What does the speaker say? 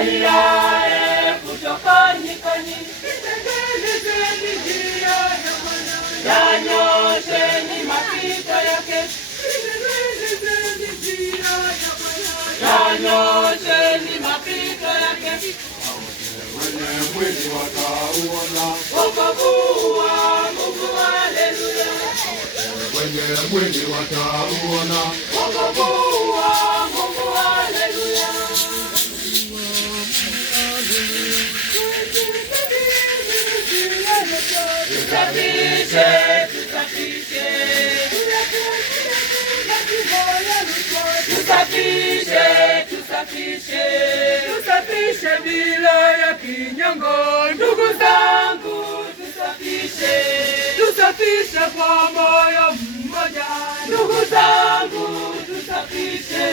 Aliaye kutoka nyikani, itengenezeni njia ya Bwana, yanyosheni mapito yake. Itengenezeni njia ya Bwana, yanyosheni mapito yake. Wenye mwili watauona wokovu wa Mungu. Haleluya! Wenye mwili watauona wokovu wa Mungu. Haleluya! Tusafishe, tusafishe, tusafishe, tusafishe, tusafishe bila ya kinyongo, ndugu zangu, tusafishe, tusafishe kwa moyo mmoja, ndugu zangu, tusafishe.